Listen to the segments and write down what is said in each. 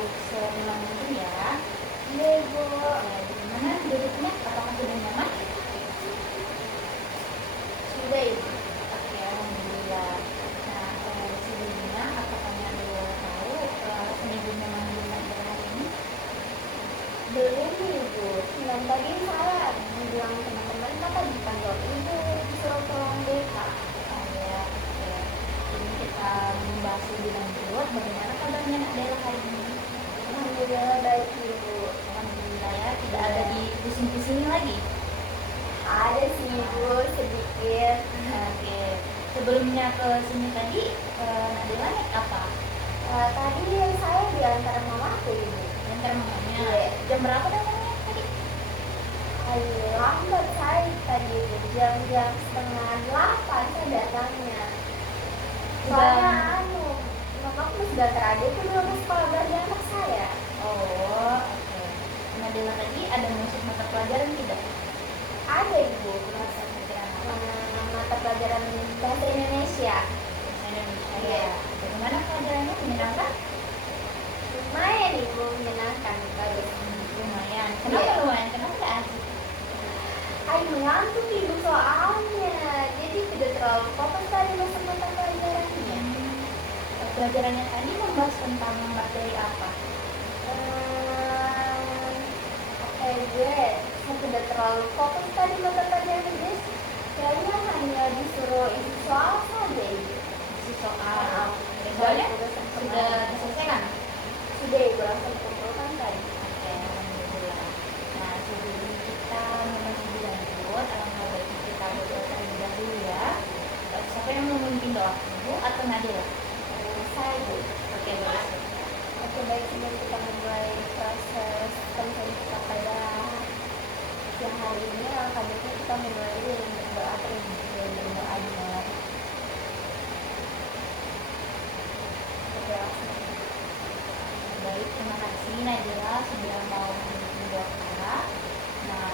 duduk senyaman mungkin ya. Iya Ibu. Ya, bagaimana duduknya? Apakah sudah nyaman? Sudah Ibu. Oke, alhamdulillah. Nah, sebelumnya apakah Nadila tahu penyebabnya manggil Nadila hari ini? Belum Ibu. Yang tadi saya bilang teman-teman kata dipanggil Ibu disuruh tolong Deka. Oh ya, oke. Ini kita membahas lebih lanjut. Bagaimana kabarnya Nadila hari ini? Alhamdulillah baik Ibu. Alhamdulillah ya, tidak ada di pusing-pusing lagi. Ada sih Ibu sedikit. Oke. Sebelumnya ke sini tadi, Nadila naik apa? Tadi saya diantar mamaku Ibu. Antar mamanya. Iya. Jam berapa datangnya tadi? Lambat saya tadi Ibu. Jam-jam 7:30 saya datangnya. Soalnya mamaku sudah terada itu belum ke sekolah belajar anak saya. Oh, oke. Nadila tadi ada masuk mata pelajaran tidak? Ada Ibu. Bahasa pelajaran apa? Mata pelajaran bahasa Indonesia. Bahasa Indonesia. Iya. Bagaimana pelajarannya? Menyenangkan? Lumayan Ibu, menyenangkan bagus. Lumayan. Kenapa Iya. lumayan? Kenapa nggak asik? Ayo mengantuk Ibu soalnya. Jadi tidak terlalu fokus tadi masuk mata pelajarannya. Pelajarannya tadi membahas tentang materi apa? Oke gue, saya tidak terlalu fokus tadi mata pelajaran Inggris. Kayaknya hanya disuruh isi soal saja Ibu. Si soal. Maaf. Soalnya Sudah sudah diselesaikan? Sudah Ibu langsung dikumpulkan tadi. Oke, alhamdulillah. Nah, sebelum kita memang lebih lanjut, alangkah baiknya kita berdoa terlebih dahulu ya. Siapa yang mau memimpin doa? Ibu atau Nadila? Saya Ibu. Oke, boleh. Oke baik, sebelum kita memulai proses konsen kita pada siang hari ini, alangkah baiknya kita memulai dengan berdoa terlebih dahulu. Berdoa dimulai. Berdoa. Baik, terima kasih Nadila sudah mau memimpin doa. Nah,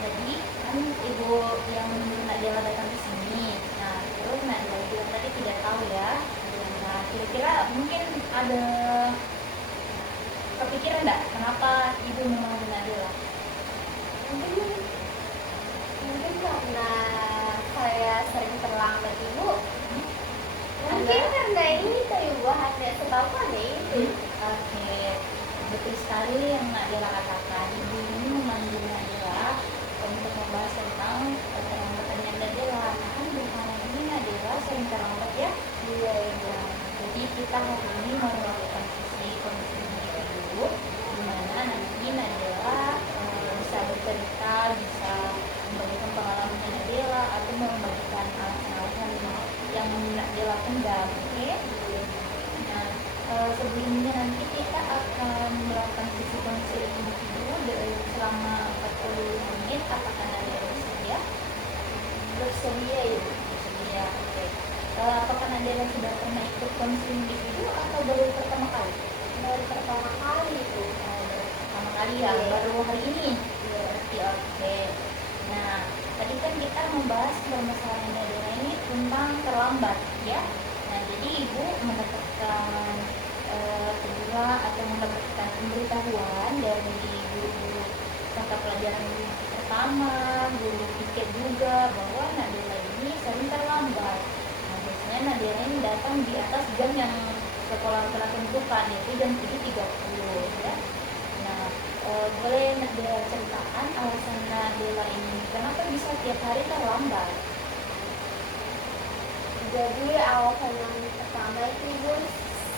tadi kan Ibu yang menyuruh Nadila datang ke sini. Nah, terus Nadila bilang tadi tidak tahu ya. Nah, kira-kira mungkin ada kepikiran nggak kenapa Ibu memanggil Nadila? Mungkin karena saya sering terlambat Ibu. Mungkin karena ini tuh Ibu, hanya setahu hanya itu. Oke, betul sekali yang Nadila katakan. Ibu ini memanggil Nadila untuk membahas tentang keterlambatannya Nadila. Nah, kan belakangan ini Nadila sering terlambat ya. Iya Ibu. Jadi kita hari ini mau melakukan kondisi dulu, di mana nanti Nadila bisa bercerita, bisa membagikan pengalamannya Nadila atau membagikan alasan-alasan yang Nadila pendam. Oke? Nah, sebelumnya nanti kita akan melakukan sesi konseling individu selama 45 menit. Apakah Nadila bersedia? Bersedia Ibu. Bersedia, oke. Apakah Nadila sudah pernah ikut konseling individu atau baru pertama kali? Baru pertama kali Ibu. Baru pertama kali ya, Iya. baru hari ini. Iya. Berarti oke. Nah, tadi kan kita membahas permasalahan Nadila ini tentang terlambat, ya. Nah, jadi Ibu mendapatkan kedua atau mendapatkan pemberitahuan dari guru-guru mata pelajaran pertama, guru tiket juga bahwa Nadila ini sering terlambat. Nah, biasanya Nadila ini datang di atas jam yang sekolah telah tentukan, yaitu jam 7.30 ya. Nah, boleh Nadila ceritakan alasan Nadila ini kenapa bisa tiap hari terlambat? Jadi alasan yang pertama itu Ibu,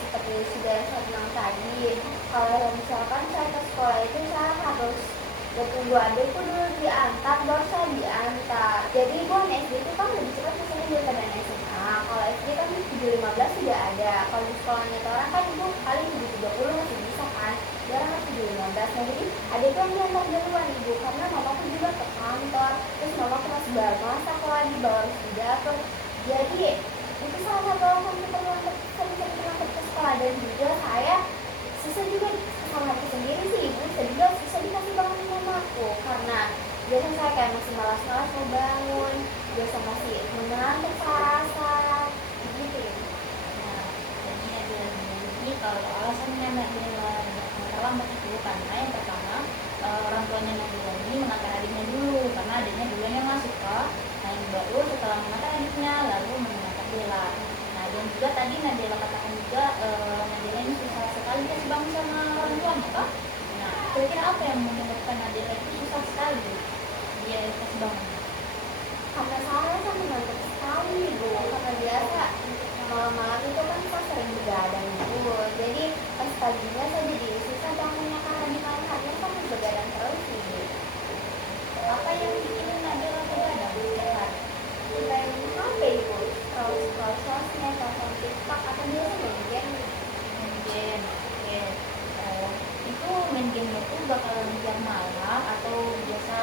seperti sudah saya bilang tadi, kalau misalkan saya ke sekolah itu saya harus bertunggu adikku dulu diantar, baru saya diantar. Jadi Ibu SD itu kan lebih cepat misalnya daripada SMA. Kalau SD kan 7:15 sudah ada. Kalau di sekolahnya orang kan Ibu paling 7:30 masih bisa kan. Sekarang kan 7:15. Nah jadi adikku yang diantar duluan Ibu, karena mamaku juga ke kantor. Terus mamaku masih baru masak lagi, baru sudah dapur. Jadi itu salah satu alasan sering terlambat ke sekolah. Dan juga saya susah juga sama aku sendiri sih Ibu, susah dikasih bangun mamaku karena biasanya saya kayak masih malas-malas mau bangun, biasa masih mengantuk rasa gitu ya. Nah, jadi Nadila ini kalau alasannya Nadila Nadila katakan juga Nadila ini susah sekali kasih bangun sama orang tuanya kah? Nah, kira-kira apa yang menyebabkan Nadila itu susah sekali dia kasih bangun? Karena saya kan mengantuk sekali Bu, karena biasa malam-malam itu kan saya sering begadang Bu. Jadi pas paginya saya jadi susah bangunnya karena di malam hari kan begadang terus Bu. Apa yang bikin Nadila begadang setiap hari? Main HP Bu, scroll sosmed, tonton TikTok, atau biasa main game. Main game. Oke. Itu main game itu bakalan jam malam atau biasa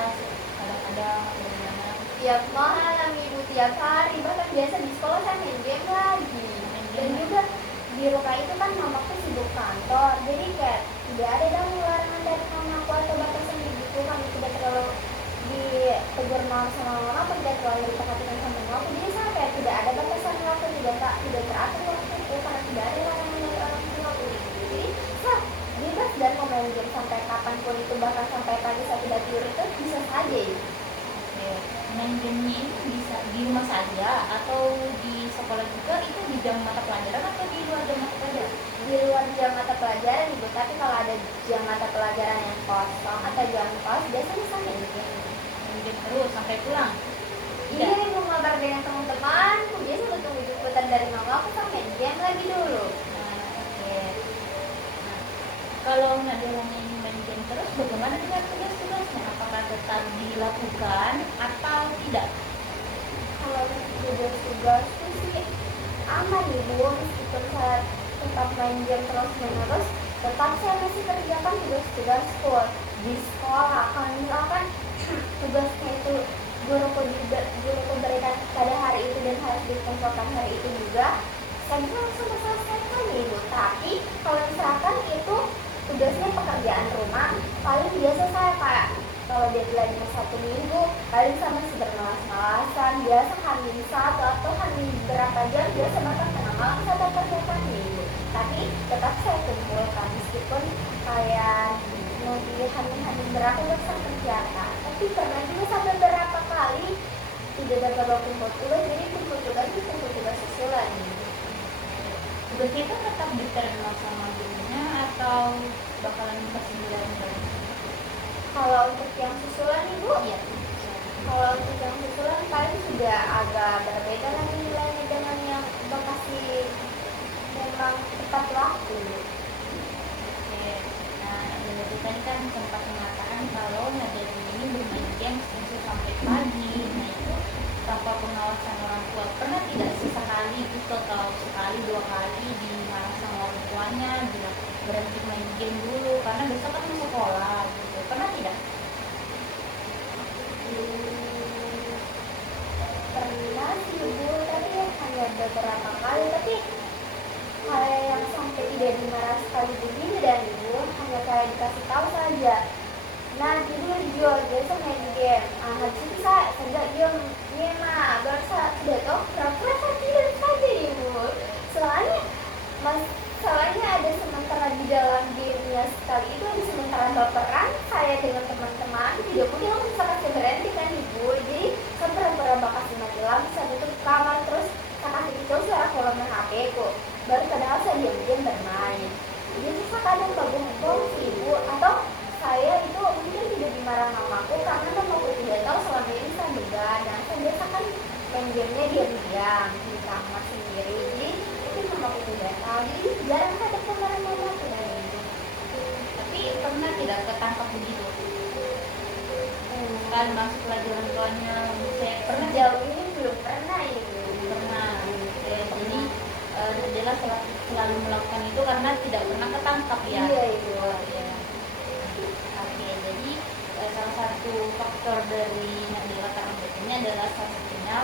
kadang-kadang atau gimana? Tiap malam Ibu, tiap hari, bahkan biasa di sekolah saya main game lagi. Dan juga di rumah itu kan mamaku sibuk kantor, jadi kayak tidak ada dong larangan dari mamaku atau batasan dibutuhkan, tidak terlalu ditegur sama mama, tidak terlalu diperhatikan sama mamaku. Jadi saya kayak tidak ada batasan waktu, tidak teratur waktuku karena tidak ada larangan dari orang tua. Jadi saya bebas dan mau main game sampai kapanpun itu, bahkan sampai pagi saya tidak tidur itu bisa saja. Oke. Main gamenya itu bisa di rumah saja atau di sekolah juga, itu di jam mata pelajaran atau di luar jam mata pelajaran? Di luar jam mata pelajaran Ibu, tapi kalau ada jam mata pelajaran yang kosong atau jam kos, biasanya saya main game. Main game terus sampai pulang? Iya Ibu, ngabar dengan teman-teman, biasa tunggu jemputan dari mama, aku sama main game lagi dulu. Nah, oke. Nah, kalau Nadila ini main game terus, bagaimana dengan tugas-tugasnya? Apakah tetap dilakukan atau tidak? Kalau tugas-tugasku sih aman Ibu, meskipun saya tetap main game terus-menerus, tetap saya masih kerjakan tugas-tugasku di sekolah. Kalau misalkan tugasnya itu guruku berikan pada hari itu dan harus dikumpulkan hari itu juga, saya bisa langsung selesaikan Ibu. Tapi kalau misalkan itu tugasnya pekerjaan rumah, paling biasa saya kayak kalau deadline-nya 1 minggu, paling sama masih bermalas-malasan, biasa hamil 1 atau hamil berapa jam, biasa bahkan tengah malam saya kerjakan Ibu. Tapi tetap saya kumpulkan, meskipun kayak nanti hamil berapa udah saya kerjakan. Tapi pernah juga sampai berapa kali tidak dapat waktu kumpul tugas, jadi kumpul tugas susulan. Tugasnya itu tetap diterima sama gurunya atau bakalan dikasih bulan? Kalau untuk yang susulan Ibu, Iya. kalau untuk yang susulan paling sudah agak berbeda lagi nilainya dengan yang lokasi memang tepat waktu. Oke. Nah, Nadila tadi kan sempat mengatakan kalau Nadila ini bermain game sampai pagi. Nah, itu tanpa pengawasan orang tua. Pernah tidak sesekali gitu, atau sekali 2 kali dimarah sama orang tuanya, bilang berhenti main game dulu karena besok kan mau sekolah gitu? Pernah tidak? Pernah sih Ibu, tapi hanya beberapa kali. Tapi kayak yang sampai tidak dimarah sekali begini dan Ibu, hanya kayak dikasih tahu saja. Nah, tidur Jo, biasa main game. Habis itu saya tidak diam, iya mah, baru saya sudah tahu, pura-pura saya tidur saja Ibu. Soalnya ada sementara di dalam gamenya sekali itu, ada sementara baperan saya dengan teman-teman, tidak punya langsung saya berhenti kan Ibu. Jadi saya pura-pura bakal mati lampu, saya tutup kamar, terus saya kasih kecil suara volume HP ku. Baru padahal saya diam-diam bermain. Jadi saya kadang bagong-bagong sih Ibu, atau saya itu mungkin tidak dimarah mamaku karena mamaku tidak tahu selama ini saya begadang. Saya biasa kan main gamenya diam-diam di kamar sendiri, jadi mungkin mamaku tidak tahu, jadi jarang ada kemarahan mamaku dan Ibu. Tapi pernah tidak ketangkap begitu? Kan masuk pelajaran tuanya, saya pernah Sejauh ini belum pernah Ibu. pernah. Jadi Nadila selalu melakukan itu karena tidak pernah ketangkap ya. Iya Ibu. Ya. Oke, jadi salah satu faktor dari Nadila terangkat ini adalah salah satunya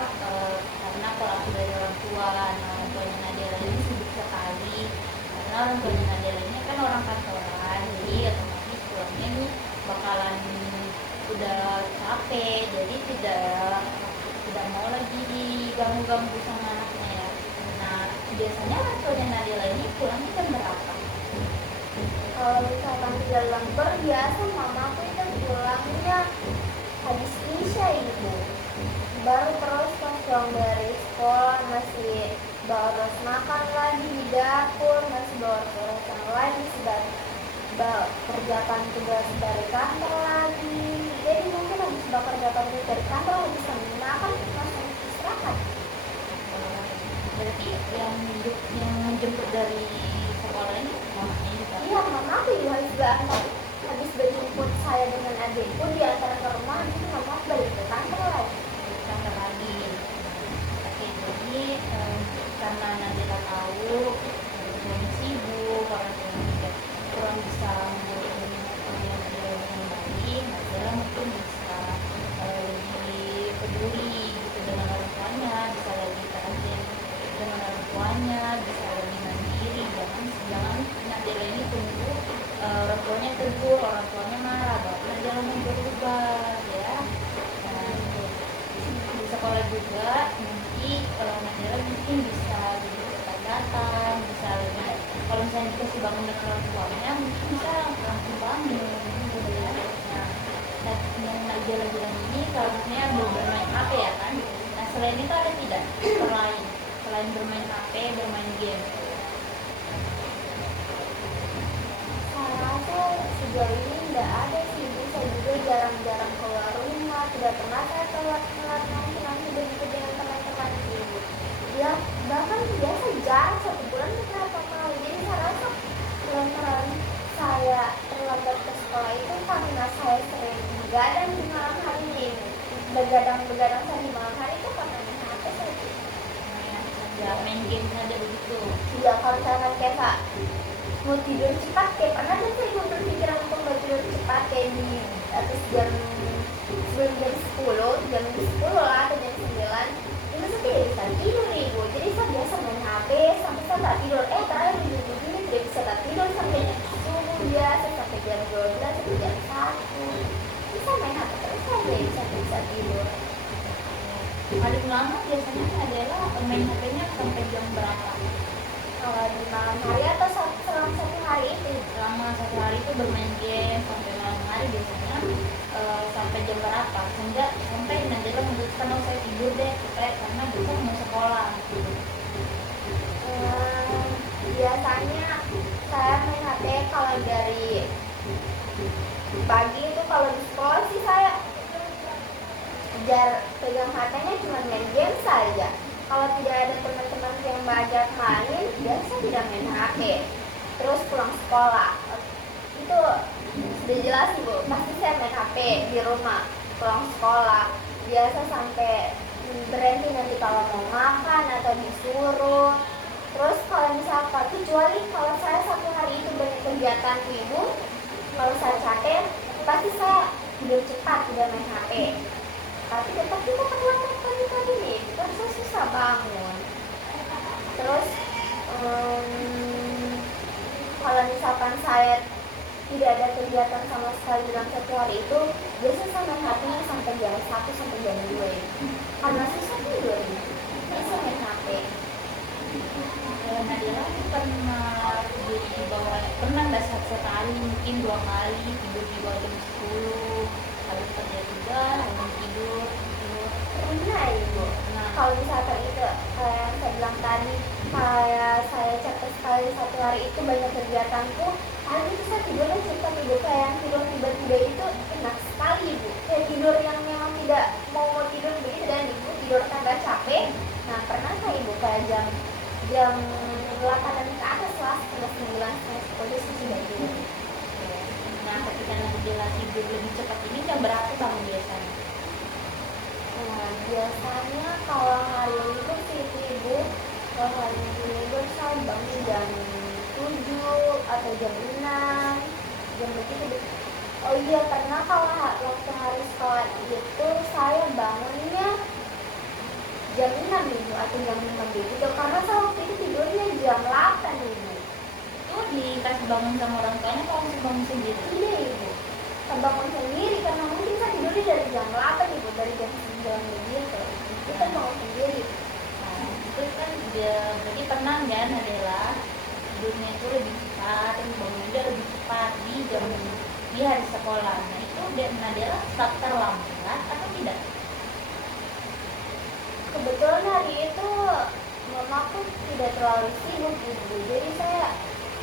karena pola asuh dari orang tua. Nah, orang tuanya Nadila ini sibuk sekali karena orang tuanya Nadila ini kan orang kantoran, jadi otomatis pulangnya ini bakalan udah capek, jadi tidak mau lagi diganggu-ganggu sama anaknya ya. Nah, biasanya orang tuanya Nadila ini pulangnya jam berapa? Kalau misalkan tidak lembur, biasa mamaku itu pulangnya habis isya Ibu. Baru terus pas pulang dari sekolah masih harus makan lagi di dapur, masih beres-beresan lagi, sudah kerjakan tugas dari kantor lagi. Jadi mungkin habis kerjakan tugas dari kantor habis sambil makan langsung istirahat. Berarti yang jemput dari sekolah ini mamanya juga? Iya, mama aku juga habis berjemput saya dengan adikku diantar ke rumah, itu mama aku balik ke kantor lagi. Kantor lagi. Oke, jadi karena Nadila tahu orang sibuk, orang tua juga kurang bisa mengurus yang dengan baik, Nadila mungkin bisa lebih peduli gitu dengan orang tuanya, bisa lebih perhatian dengan orang tuanya, bisa lebih mandiri. Jangan Nadila ini tunggu orang tuanya tegur, orang tuanya marah, baru Nadila mau berubah ya. Nah, di sekolah juga nanti kalau Nadila mungkin bisa lebih cepat datang, bisa lebih, kalau misalnya dikasih bangun dengan orang tuanya mungkin bisa langsung bangun gitu ya. Nah, yang Nadila bilang ini kalau misalnya bermain HP ya kan. Nah, selain itu ada tidak selain bermain HP, bermain game? Saya rasa sejauh ini tidak ada sih, saya juga jarang-jarang keluar rumah, tidak pernah saya keluar nanti begitu dengan teman-teman ibu. Ya bahkan biasa jarang, 1 bulan beberapa kali. Jadi saya rasa lantaran saya terlambat ke sekolah itu karena saya sering begadang di malam hari ini. Begadang saya di malam hari itu karena main HP saja. Ya, main game saja begitu. Ya kalau misalkan kayak mau tidur cepat, kayak pernah kan saya berpikiran untuk mau tidur cepat kayak di atas sebelum jam 10 lah atau jam 9, itu saya tidak bisa tidur ibu. Jadi saya biasa main HP sampai saya tak tidur. Terakhir minggu ini tidak bisa tak tidur sampai subuh biasa, sampai jam 12 sampai jam 1. Bisa main HP terus saya tidak bisa tidur. Paling lama biasanya adalah main HP-nya sampai jam berapa? Kalau di malam hari atau selama 1 hari itu? Selama 1 hari itu bermain game sampai malam hari biasanya sampai jam berapa? Sampai Nadila memutuskan saya tidur deh karena besok mau sekolah. Biasanya saya main HP kalau dari pagi itu, kalau di sekolah sih saya pegang HP-nya cuma main game saja. Kalau tidak ada teman-teman yang belajar main, biasa tidak main HP. Terus pulang sekolah, itu sudah jelas ibu, pasti saya main HP di rumah. Pulang sekolah, biasa sampai berhenti nanti kalau mau makan atau disuruh. Terus kalau misalkan, kecuali kalau saya 1 hari itu banyak kegiatan ibu, kalau saya capek, pasti saya tidur cepat, tidak main HP. Tapi tetap kita terlambat pagi-pagi nih, terus saya susah bangun. Terus kalau misalkan saya tidak ada kegiatan sama sekali dalam 1 hari itu, biasanya saya main HP sampai jam 1 sampai jam 2 karena susah tidur. Bisa main HP. Nadila pernah nggak sekali, mungkin 2 kali tidur di bawah jam 10, habis kerja juga habis tidur. Pernah ibu. Kalau misalkan itu kayak yang saya bilang tadi, kayak saya capek sekali 1 hari itu banyak kegiatanku, hari itu saya tidurnya cepat ibu. Kayak yang tidur tiba-tiba itu enak sekali ibu, kayak tidur yang memang tidak mau tidur begitu dan ibu tidur tambah capek. Nah pernah saya ibu kayak jam 8-an ke atas lah, setengah 9, setengah 10 itu sudah tidur. Nah, ketika Nadila tidur lebih cepat ini jam berapa bangun biasanya? Biasanya kalau hari libur sih ibu, kalau hari libur saya bangun jam 7 atau jam 6, jam begitu. Oh iya, pernah kalau waktu hari sekolah itu saya bangunnya jam 6 ibu atau jam 5 begitu, karena saya waktu itu tidurnya jam 8 ibu. Itu dikasih bangun sama orang tuanya atau langsung bangun sendiri? Iya ibu, saya bangun sendiri karena mungkin saya tidurnya dari jam 8 ibu, dari jam 9 begitu. Kita bangun sendiri. Nah, itu kan berarti tenang ya Nadila, tidurnya itu lebih cepat dan bangunnya juga lebih cepat di hari sekolah. Nah, itu Nadila tetap terlambat atau tidak? Kebetulan hari itu mamaku tidak terlalu sibuk ibu, jadi saya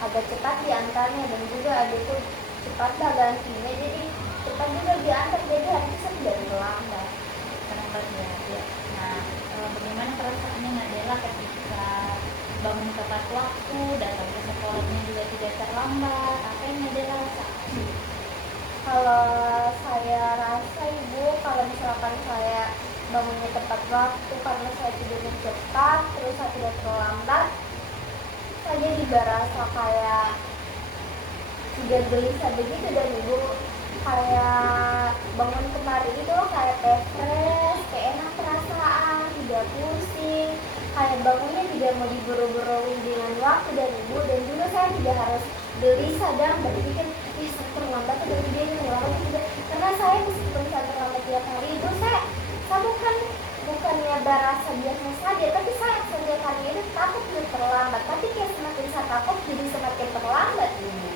agak cepat diantarnya dan juga adikku cepatlah gantinya, jadi cepat juga diantar, jadi harusnya saya tidak terlambat. Terlambat ya. Ya. Nah, bagaimana perasaannya Nadela ketika bangun tepat waktu, datang ke sekolahnya juga tidak terlambat? Apa yang Nadela rasakan? Kalau saya rasa ibu, kalau misalkan saya bangunnya tepat waktu karena saya tidurnya cepat, terus saya tidak terlambat, saya juga rasa kayak tidak gelisah begitu, dan ibu kayak bangun kemarin itu kayak fresh, kayak enak perasaan, tidak pusing, kayak bangunnya tidak mau diburu-buru dengan waktu dan ibu, dan juga saya tidak harus gelisah dan berpikir saya terlambat atau tidak terlambat tidak, karena saya meskipun saya terlambat tiap hari itu saya bukannya berasa biasa saja, tapi saya setiap hari itu takut terlambat, tapi kayak semakin saya takut jadi semakin terlambat ini.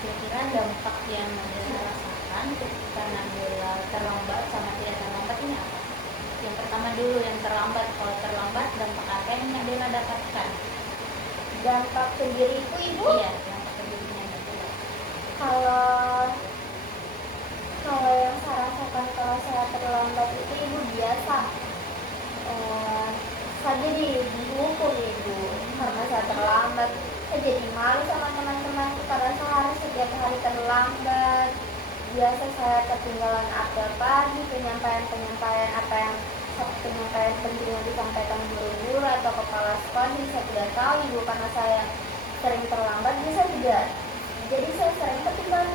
Kira-kira dampak yang Nadela rasakan ketika Nadela terlambat sama tidak terlambat ini apa? Yang pertama dulu, yang terlambat. Kalau terlambat, dampak apa yang Nadela dapatkan? Dampak ke diriku ibu? Iya, dampak ke dirinya Nadela. Kalau yang saya rasakan kalau saya terlambat itu ibu, biasa saya jadi dihukum ibu karena saya terlambat. Saya jadi malu sama teman-temanku karena saya harus setiap hari terlambat. Biasa saya ketinggalan apel pagi, penyampaian apa yang penyampaian penting yang disampaikan guru-guru atau kepala sekolah, saya tidak tahu ibu karena saya sering terlambat, jadi saya sering ketinggalan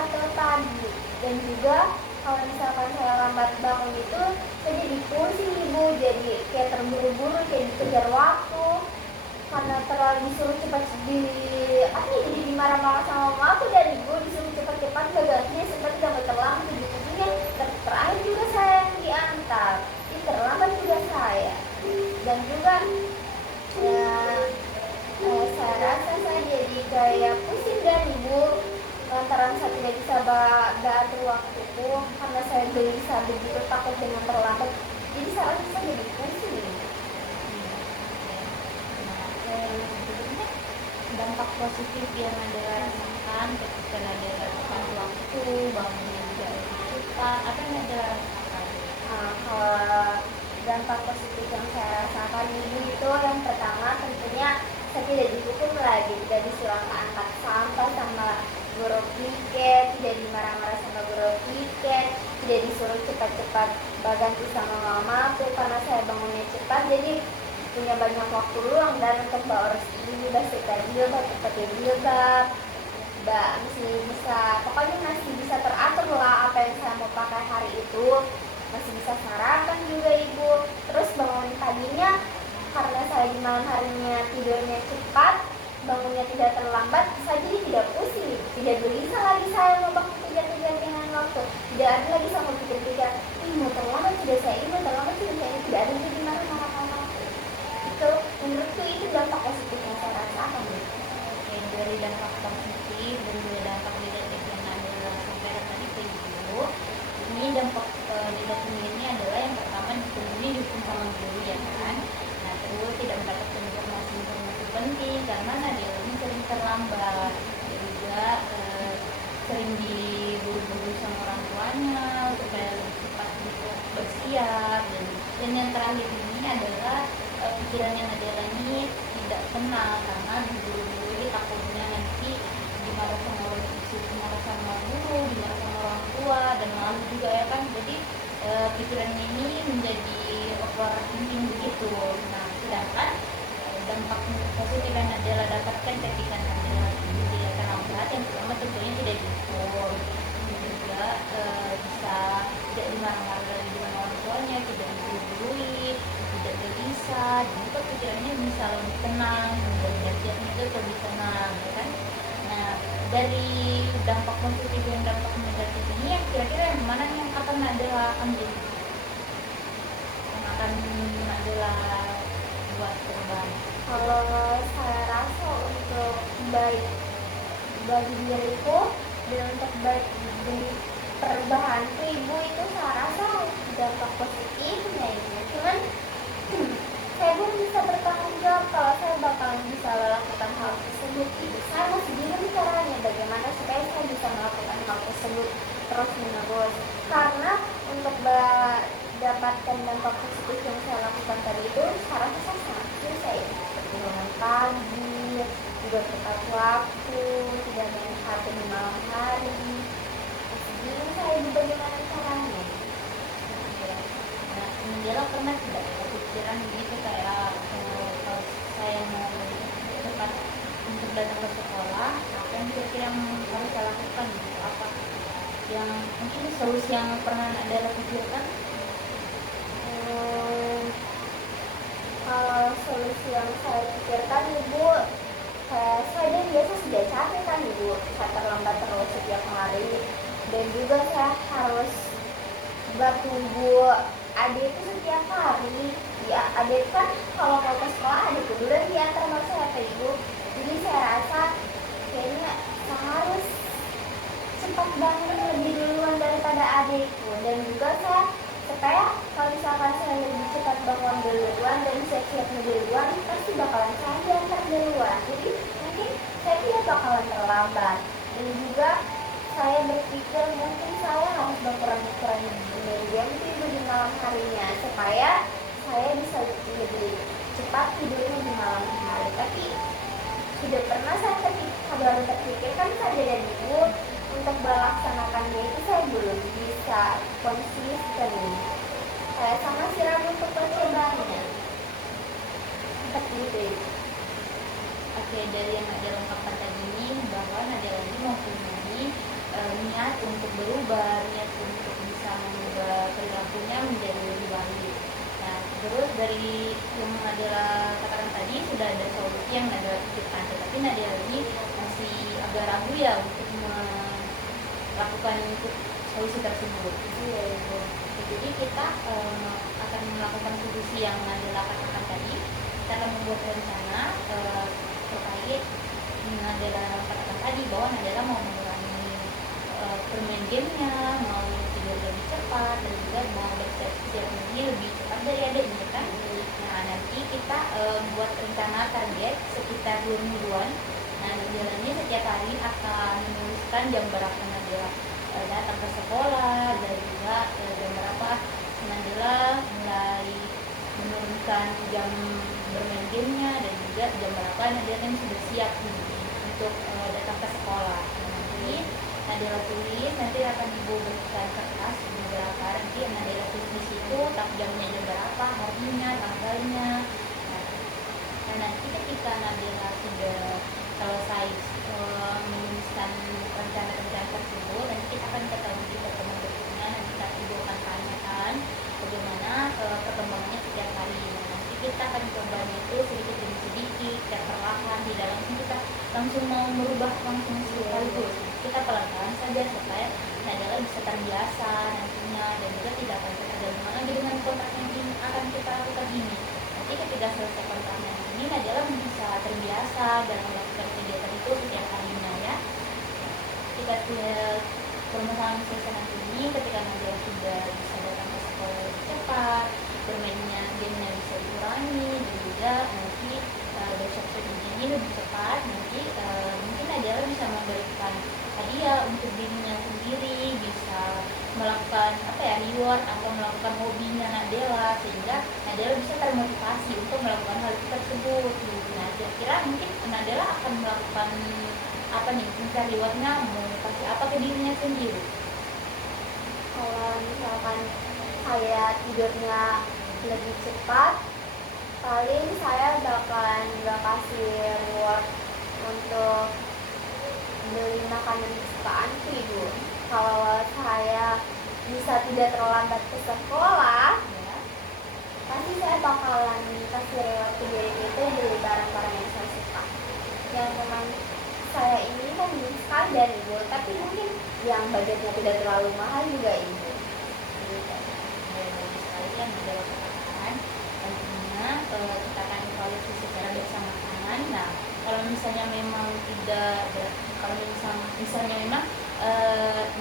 apel pagi. Dan juga kalau misalkan saya lambat bangun itu saya jadi pusing ibu, jadi kayak terburu-buru, kayak dikejar waktu karena terlalu disuruh cepat jadi dimarah-marah sama mama aku, dan ibu disuruh cepat-cepat gantinya seperti udah terlambat jadinya terakhir juga saya yang diantar, ini terlambat juga saya. Dan juga ya, saya rasa saya jadi kayak pusing dan ibu lantaran saya tidak bisa beratur waktuku karena saya gelisah begitu takut dengan terlambat, jadi saya rasa saya jadi pusing. Dampak positif yang Nadela rasakan ketika Nadela tepat waktu, bangunnya juga lebih cepat, apa yang Nadela rasakan? Kalau dampak positif yang saya rasakan itu yang pertama tentunya saya tidak dihukum lagi, tidak disuruh angkat sampah sama guru piket, tidak dimarah-marah sama guru piket, tidak disuruh cepat-cepat ganti sama mamaku karena saya bangunnya cepat, jadi punya banyak waktu luang dan untuk bawa ini bersihkan jilbab, pakai jilbab, pokoknya masih bisa teratur lah apa yang saya mau pakai hari itu, masih bisa sarapan juga ibu. Terus bangun paginya karena saya di malam harinya tidurnya cepat, bangunnya tidak terlambat, saya jadi tidak pusing, tidak gelisah lagi saya mau bangun kejar-kejar dengan waktu, tidak ada lagi sama pikir-pikir ini mau terlambat sudah saya ini, mau terlambat sudah saya ini, tidak ada lagi marah-marah. Itu menurutku itu dampak positif yang saya rasakan. Oke, dari dampak positif dan juga dampak negatif yang Nadela sampaikan tadi ke ibu, ini dampak negatifnya ini adalah yang pertama ini dihukum sama guru ya kan. Nah terus tidak mendapatkan informasi penting karena Nadela ini sering terlambat, dan juga sering diburu-buru sama orang tuanya supaya lebih cepat bersiap, dan yang terakhir ini adalah pikirannya Nadela ini tidak tenang karena diburu-buru, takutnya nanti dimarah sama guru, dimarah sama orang tua, dan malu juga ya kan. Jadi pikirannya ini menjadi overthinking begitu. Nah sedangkan dampak positif yang Nadela dapatkan ketika Nadela tidak terlambat, yang pertama tentunya tidak dihukum, juga bisa tidak dimarah-marah lagi dengan orang tuanya, tidak diburu-burui, tidak gelisah, dan juga pikirannya bisa lebih tenang, dan belajarnya itu lebih tenang ya kan. Nah dari dampak positif dan dampak negatif ini yang kira-kira yang mana yang akan Nadela ambil, yang akan Nadela buat perubahan? Kalau saya rasa untuk baik bagi diriku dan untuk baik di perubahan ibu itu saya rasa dampak positifnya itu, cuman Saya belum bisa bertanggung jawab kalau saya bakalan bisa melakukan hal tersebut. Saya masih bingung caranya bagaimana supaya saya bisa melakukan hal tersebut terus menerus. Karena untuk mendapatkan dampak positif yang saya lakukan tadi itu syaratnya saya sangat susah ya. Seperti bangun pagi, juga tepat waktu, tidak main HP di malam hari. Masih bingung saya bagaimana caranya. Nah, Mandela pernah tidak kepikiran begitu kayak kalau saya mau cepat untuk datang ke sekolah, apa yang kira-kira yang harus saya lakukan gitu? Apa yang mungkin solusi yang pernah Mandela pikirkan? Kalau solusi yang saya pikirkan Ibu, saya dan biasa sudah capek kan Ibu, saya terlambat terus setiap hari, dan juga saya harus bertunggu adik itu setiap hari. Ya, adik kan kalau mau ke sekolah adik duluan diantar sama saya ke Ibu. Jadi saya rasa kayaknya saya harus cepat bangun lebih duluan daripada adikku, dan juga saya supaya kalau misalkan saya lebih cepat bangun duluan dan siap-siap duluan pasti bakalan saya diantar duluan, jadi mungkin saya tidak bakalan terlambat. Dan juga saya berpikir mungkin saya harus berkurang-kurang jam tidur di malam harinya supaya saya bisa lebih cepat tidurnya di malam hari. Tapi tidak pernah saya baru terpikirkan saja dan Ibu, untuk melaksanakannya itu saya belum bisa konsisten. Saya sama si ragu untuk mencobanya. Seperti itu. Oke, dari yang ada lengkapan tadi ini bahwa Nadia lagi mempunyai niat untuk berubah, niat untuk bisa mengubah perilakunya menjadi lebih baik. Nah, terus dari yang Nadia katakan tadi sudah ada solusi yang Nadia pikirkan, tetapi Nadia ini masih agak ragu ya untuk melakukan solusi tersebut. Iya, Ibu. Jadi kita akan melakukan solusi yang Nadia katakan tadi. Kita akan membuat rencana terkait Nadia katakan tadi bahwa Nadia mau mengurangi bermain gamenya, mau tidur lebih cepat, dan juga mau bersiap-siap lebih cepat dari adiknya kan. Nah, nanti kita buat rencana target sekitar 2 mingguan. Nah, Nadia ini setiap hari akan menuliskan jam berapa Nadia datang ke sekolah, dan juga jam berapa Nadia mulai menurunkan jam bermain gamenya, dan juga jam berapa Nadia kan sudah siap untuk datang ke sekolah. Nah, nanti Nadia tulis, nanti akan Ibu berikan kertas beberapa, nanti Nadia tulis di situ jamnya jam berapa, harinya, tanggalnya. Nah, nanti ketika Nadia sudah selesai menuliskan rencana-rencana tersebut, nanti kita akan ketahui di pertemuan berikutnya. Nanti Ibu akan tanyakan bagaimana perkembangannya setiap hari. Nah, nanti kita akan coba itu sedikit demi sedikit, secara perlahan, tidak langsung kita langsung mau merubah langsung sekaligus. Kita pelan-pelan saja supaya Nadia bisa terbiasa nantinya, dan juga tidak akan tergabung lagi dengan kontrak yang akan kita lakukan ini. Nanti ketika selesai kontraknya ini, Nadia bisa terbiasa dan melakukan kegiatan itu setiap harinya ya. Kita permasalahan selesai nanti ini, ketika Nadia sudah bisa datang ke sekolah lebih cepat, bermainnya gamenya bisa dikurangi, dan juga nanti besok ini lebih cepat, nanti mungkin Nadia bisa memberikan hadiah untuk dirinya sendiri, bisa melakukan reward atau melakukan hobinya Nadia, sehingga Nadia bisa termotivasi untuk melakukan hal tersebut. Nah, kira-kira mungkin Nadia akan melakukan apa nih, minta rewardnya mau kasih apa ke dirinya sendiri? Kalau misalkan saya tidurnya lebih cepat, paling saya bakalan kasih reward untuk beli makanan kesukaanku Ibu. Kalau saya bisa tidak terlambat ke sekolah, Ya. pasti saya bakalan kasih reward ke diri itu beli barang-barang yang saya suka. Yang memang saya ini kan belum sekali dan Ibu, tapi mungkin yang budgetnya tidak terlalu mahal juga Ibu. Sekali yang Nadia katakan, tentunya kita akan evaluasi secara bersama-sama. Nah, kalau misalnya memang kalau misalnya memang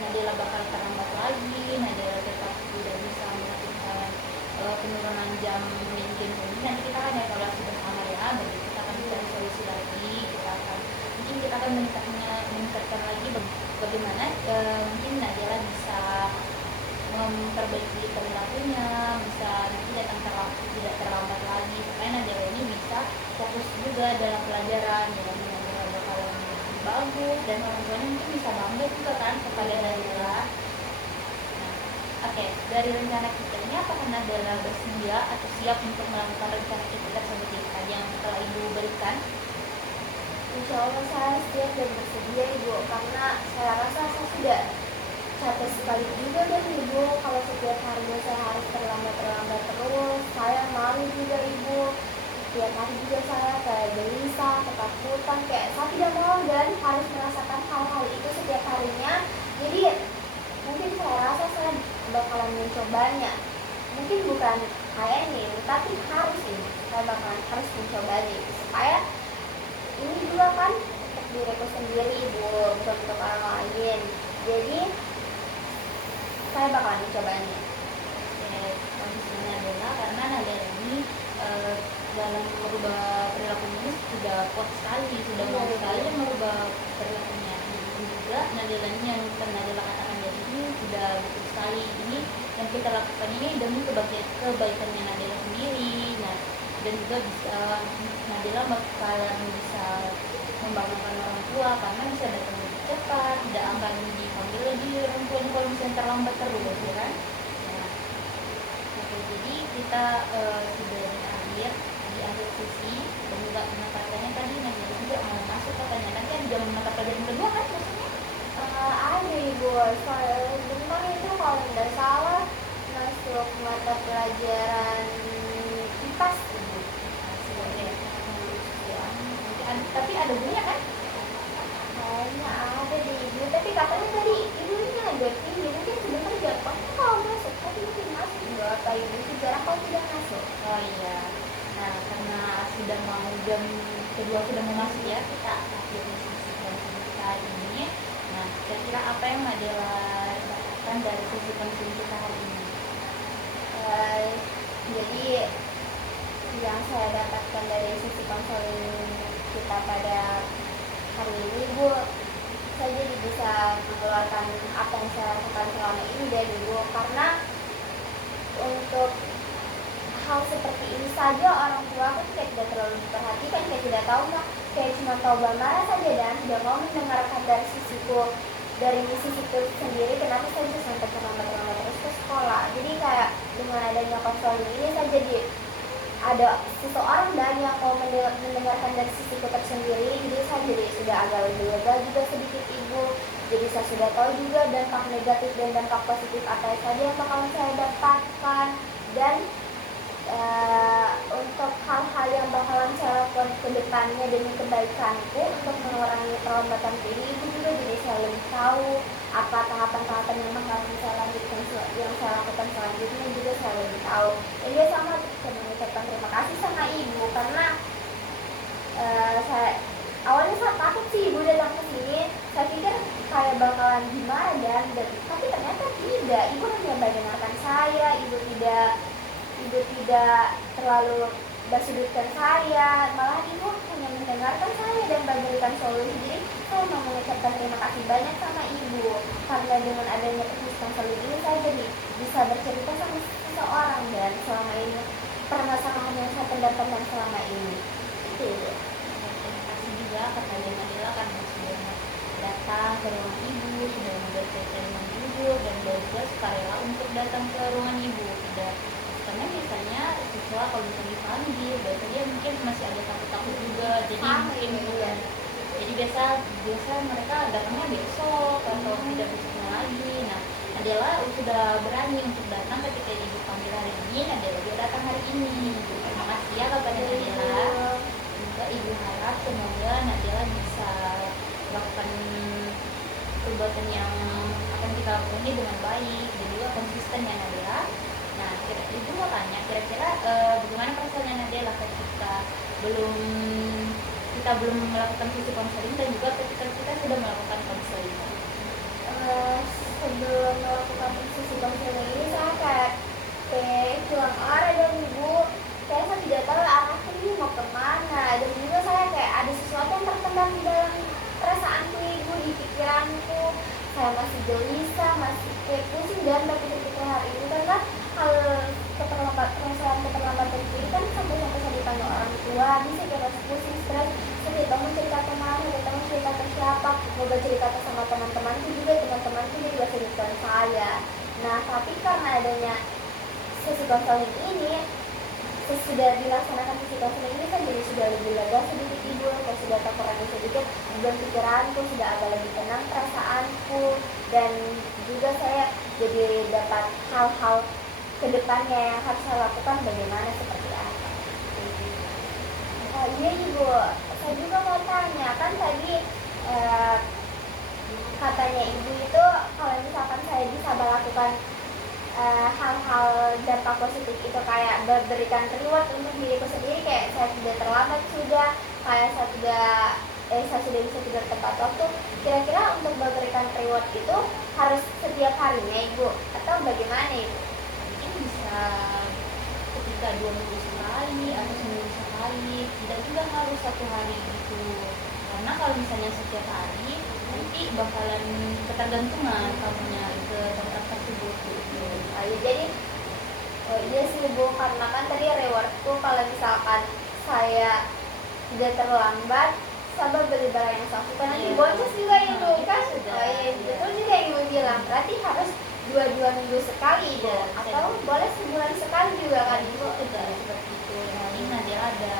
Nadia bakal terlambat lagi, Nadia tetap tidak bisa melakukan penurunan jam main game ini nanti kita akan evaluasi bersama ya. Berarti kita akan mencari solusi lagi, kita akan meningkatkan lagi bagaimana mungkin Nadila bisa memperbaiki perilakunya, bisa nanti tidak terlambat lagi supaya Nadila ini bisa fokus juga dalam pelajaran, ya Nadila bakalan lebih bagus dan orang tuanya mungkin bisa bangga juga kan kepada Nadila. Nah, oke, dari rencana kita ini apakah Nadila bersedia atau siap untuk melakukan rencana kita tersebut yang telah Ibu berikan? Insya Allah saya siap dan bersedia Ibu, karena saya rasa saya sudah capek sekali juga dan Ibu kalau setiap harinya saya harus terlambat terus. Saya malu juga Ibu, setiap hari juga saya kayak gelisah, ketakutan, kayak saya tidak mau dan harus merasakan hal-hal itu setiap harinya. Jadi mungkin saya rasa saya bakalan mencobanya, mungkin bukan kayak ini tapi harus ini, saya bakalan harus mencobanya supaya ini juga kan untuk diriku sendiri Ibu, bukan untuk orang lain. Jadi saya bakalan mencobanya. Kondisinya adalah karena Nadila ini dalam merubah perilakunya ini sudah kuat sekali, sudah mau sekali merubah perilakunya. Dan juga Nadila ini yang Nadila katakan tadi ini sudah betul sekali, ini yang kita lakukan ini demi kebaikannya Nadila sendiri. Nah, dan juga bisa Nadila bakalan bisa membanggakan orang tua karena bisa datang lebih cepat, tidak akan dipanggil lagi orang tua kalau misalnya terlambat terus, ya kan? Nah, oke, jadi kita sudah di akhir sesi dan juga menetapkannya tadi Nadila juga mau masuk katanya nanti ada jam mata pelajaran kedua kan maksudnya? Ada Ibu, sebentar itu kalau tidak salah masuk mata pelajaran IPAS Ibu. Tapi ada gurunya kan? Kayaknya ada di Ibu, tapi katanya tadi Ibunya agak tinggi, mungkin sebentar gampangnya kalau masuk, tapi mungkin masuk Ibu atau Ibu sih jarang kalau tidak masuk. Oh iya. Nah, karena sudah mau jam kedua sudah mau masuk ya, kita akhirnya sesi konseling kita hari ini. Nah, kira-kira apa yang Nadila dapatkan dari sesi konseling kita hari ini? Jadi yang saya dapatkan dari sesi konseling kita pada hari ini Bu, saya jadi bisa mengeluarkan apa yang saya lakukan selama ini dari Ibu, karena untuk hal seperti ini saja orang tua aku kayak tidak terlalu diperhatikan, kayak tidak tahu lah, kayak cuma tahu marah saja dan tidak mau mendengarkan dari sisiku sendiri kenapa saya bisa sampai terlambat terus ke sekolah. Jadi kayak dengan adanya konseling ini saya jadi ada seseorang dan yang mau mendengarkan dari sisiku tersendiri, jadi saya jadi sudah agak lebih lega juga sedikit Ibu. Jadi saya sudah tahu juga dampak negatif dan dampak positif apa saja yang bakalan saya dapatkan, dan untuk hal-hal yang bakalan saya lakukan ke depannya demi kebaikanku untuk mengurangi perlambatan ini, Ibu juga jadi saya lebih tahu apa tahapan-tahapan yang bakalan saya lanjutkan, yang saya lakukan selanjutnya juga saya lebih tahu. Dan dia sangat mengucapkan terima kasih sama Ibu, karena saya awalnya saya takut sih Ibu datang ke sini, saya pikir kayak bakalan gimana dan tapi ternyata tidak. Ibu hanya mendengarkan saya, Ibu tidak terlalu bersudutkan saya, malah Ibu hanya mendengarkan saya dan memberikan solusi. Jadi saya mau mengucapkan terima kasih banyak sama Ibu, karena dengan adanya teknis konseling ini saya jadi bisa bercerita sama seseorang dan selama ini permasalahan yang saya pendapatkan selama ini itu Ibu. Terima kasih juga kepada Nadila karena sudah datang ke ruangan Ibu, sudah bercerita dengan jujur dan juga sukarela untuk datang ke ruangan Ibu. Tidak, karena biasanya siswa kalau misalnya dipanggil, biasanya mungkin masih ada takut-takut juga. Jadi mungkin jadi biasa mereka datangnya besok atau tidak besoknya lagi. Nah, Nadila sudah berani untuk datang ketika Ibu panggil hari ini. Nadila juga datang hari ini. Terima kasih ya kepada Nadila. Juga Ibu harap semoga Nadila bisa melakukan perbuatan yang akan kita lakukan ini dengan baik dan juga konsisten ya Nadila. Nah, Ibu mau tanya kira-kira bagaimana perasaannya Nadila ketika kita belum melakukan sesi konseling dan juga ketika kita sudah melakukan konseling? Sebelum melakukan sesi konseling ini saya kayak kurang arah dan baca cerita hari ini karena hal permasalahan keterlambatan ini kan sampai saya dipanggil orang tua, bisa kita pusing stres, kita mau cerita ke mana, kita mau cerita ke siapa, mau cerita ke sama teman-temanku juga, teman-temanku juga cerita saya. Nah tapi karena adanya sesi konseling ini, sudah dilaksanakan sesi konseling ini kan jadi sudah lebih lega sedikit ibu, kayak sudah terkurangi sedikit beban pikiranku, sudah agak lebih tenang perasaanku, dan juga saya jadi dapat hal-hal kedepannya yang harus saya lakukan bagaimana seperti apa. Oh iya ibu, saya juga mau tanya, kan tadi katanya ibu itu kalau misalkan saya bisa melakukan hal-hal dampak positif itu kayak memberikan reward untuk diriku sendiri, kayak saya sudah terlambat kayak saya sudah bisa tidur tepat waktu. Kira-kira untuk memberikan reward itu harus setiap harinya ibu atau bagaimana ibu? Mungkin bisa ketika 2 minggu sekali atau seminggu sekali, tidak juga harus 1 hari gitu, karena kalau misalnya setiap hari nanti bakalan ketergantungan kamunya ke tempat tersebut gitu. Ayo jadi iya sih ibu, karena kan tadi rewardku kalau misalkan saya tidak terlambat sabar beli barang yang saya suka nanti boncos juga ibu kan. Oh iya betul juga yang ibu bilang, berarti harus 2 minggu sekali ibu, atau boleh sebulan sekali juga kan ibu. Tidak seperti itu. Nah ini nanti ada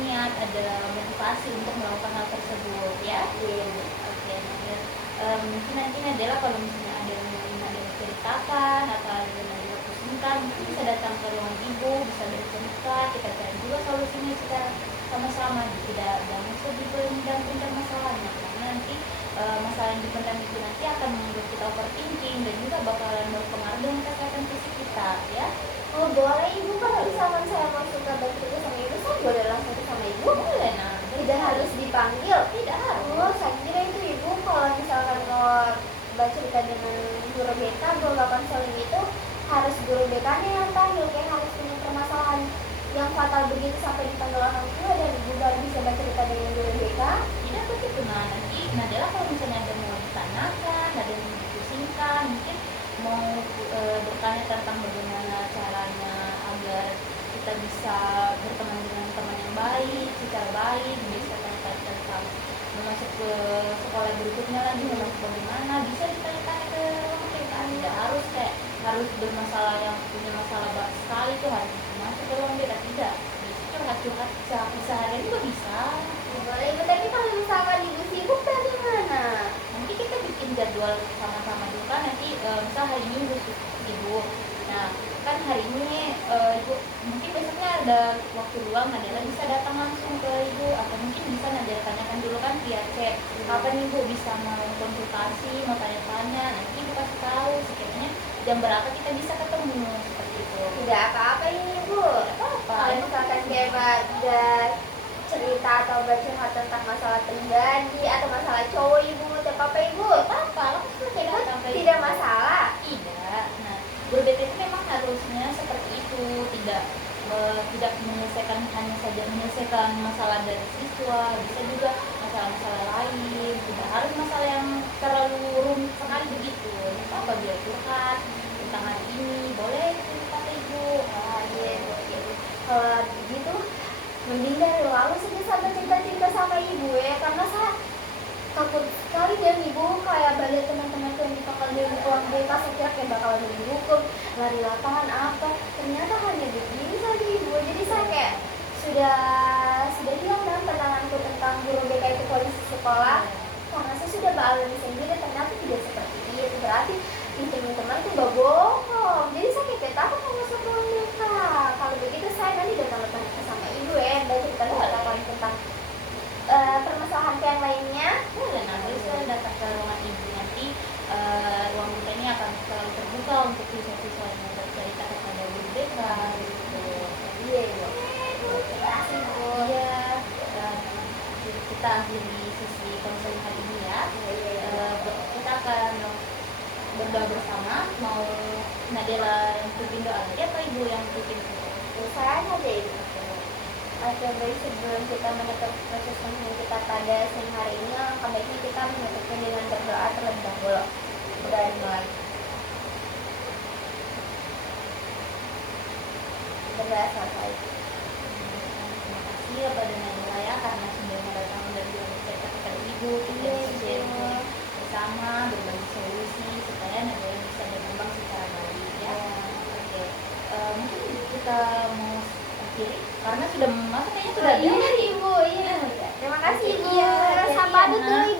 niat, ada motivasi untuk melakukan hal tersebut ya. Oke, mungkin nanti adalah kalau misalnya ada yang ceritakan atau ada yang pusingkan, mungkin bisa datang ke ruang ibu, bisa bercerita, kita cari juga solusinya secara sama-sama, tidak usah dipendam-pendam masalahnya, karena nanti masalah yang dipendam itu nanti akan membuat kita overthinking dan juga bakalan berpengaruh dengan kesehatan fisik kita ya. Oh boleh ibu, kalau misalkan saya mau suka bercerita sama ibu, saya boleh langsung sama ibu? Boleh, nah tidak harus dipanggil? Tidak harus. Oh saya kira itu ibu kalau misalkan mau bercerita dengan guru BK, guru konseling itu harus guru BK-nya yang panggil, kayak harus punya permasalahan yang fatal begitu sampai dipanggil orang tua dan ibu baru bisa bercerita dengan guru BK. Tidak begitu, nah nanti adalah kalau misalnya ada mau ditanyakan, ada yang dipusingkan, mungkin mau bertanya tentang bagaimana caranya agar kita bisa berteman dengan teman yang baik, secara baik, bisa tentang masuk ke sekolah berikutnya lagi, memang bagaimana, bisa ditanya-tanya ke orang kita. Tidak harus kayak harus bermasalah yang punya masalah sekali itu harus masuk ke ruang beda, tidak. Bisa curhat seharian juga bisa. Boleh ibu, tapi kalau misalkan ibu sibuk bagaimana? Nanti kita bikin jadwal sama-sama dulu kan, nanti misal hari ini ibu, nah kan hari ini ibu mungkin besoknya ada waktu luang, adalah bisa datang langsung ke ibu, atau mungkin bisa Nadela tanyakan dulu kan via chat, kapan ibu bisa mau konsultasi, mau tanya-tanya, nanti ibu kasih tahu sekiranya jam berapa kita bisa ketemu, seperti itu. Tidak apa-apa ini ibu, apa-apa. Kalau misalkan kayak ada cerita atau bercurhat tentang masalah pribadi atau masalah cowok ibu, tidak apa-apa ibu. Apa? Tidak masalah. Tidak. Nah, guru BK itu memang harusnya seperti itu, tidak hanya saja menyelesaikan masalah dari siswa, bisa juga masalah-masalah lain, tidak harus masalah yang terlalu rumit sekali begitu. Apa biar curhat tentang hari ini, boleh cerita ke ibu. Iya ibu. Kalau begitu mending dari lalu saja sampai cerita-cerita sama ibu ya, karena saya takut sekali dan ibu kayak balik teman-temanku yang dipakai di ruang BK, saya kira kayak bakal dihukum, lari lapangan apa, ternyata hanya begini saja ibu. Jadi saya kayak sudah hilang dalam pandanganku tentang guru BK itu polisi sekolah, karena saya sudah mengalami sendiri, ternyata tidak seperti itu. Berarti teman-teman itu bohong. Jadi saya kayak takut mau masuk ruang BK. Kalau begitu saya nanti datang sama ibu ya, dan cerita tentang permasalahan yang lainnya. Boleh, nanti saya datang ke ruangan ibu, nanti ruang kita ini akan selalu terbuka untuk siswa-siswa yang bercerita kepada guru BK gitu. Iya ibu. Terima kasih ibu. Iya, kita akhiri sesi konseling hari ini ya. Kita akan berdoa bersama. Mau Nadela yang pimpin doa lagi atau ibu yang pimpin? Saya aja ibu. Oke, baik, sebelum kita menutup proses konseling kita pada siang hari ini, alangkah baiknya kita menutupnya dengan berdoa terlebih dahulu. Berdoa mulai. segera selesai. Terima kasih ya pada Najwa ya, karena sudah datang dan juga bercerita kepada ibu. Kita Iya, bisa Ibu. share bersama, berbagi solusi supaya Najwa bisa berkembang secara baik ya. Oke, mungkin kita mau akhiri karena sudah kayaknya sudah Iya, jauh. Ibu. Iya. Terima kasih, Ibu. Iya, Sapa hati-hati, dulu, Ana. Ibu.